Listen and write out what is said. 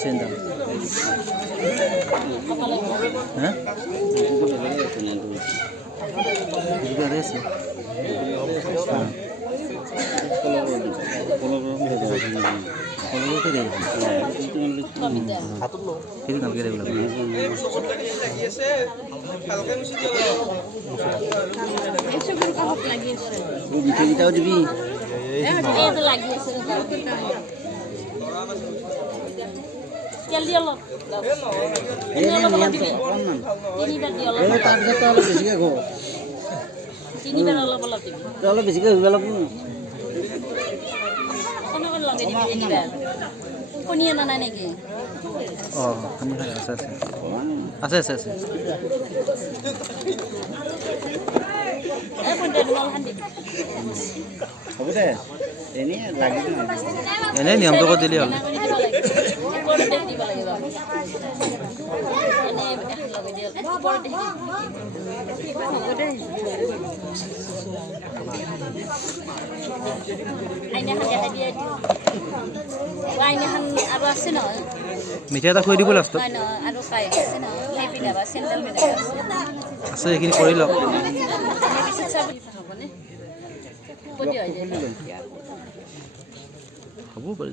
Senda. Hah? Juga ada sih. Kalau itu deh. Itu kan kira belum. Kita udah bi. Itu lagi. Jal dia lo. Ini niat to kanan. Ini bar dia lo. Tar jata lo besiga go. Ini bar lo bolak tibi. Lo besiga go lo. Kono kan lagi ini bar. Punya nana negi. Oh, kami ada asa. Pun dari nol handi. Apa deh? Ini lagi tu. Ini ni amto ko dili hal. মিঠা এটা খুৱাই দিব লাষ্টত আছে এইখিনি কৰি লওক হ'ব পাৰে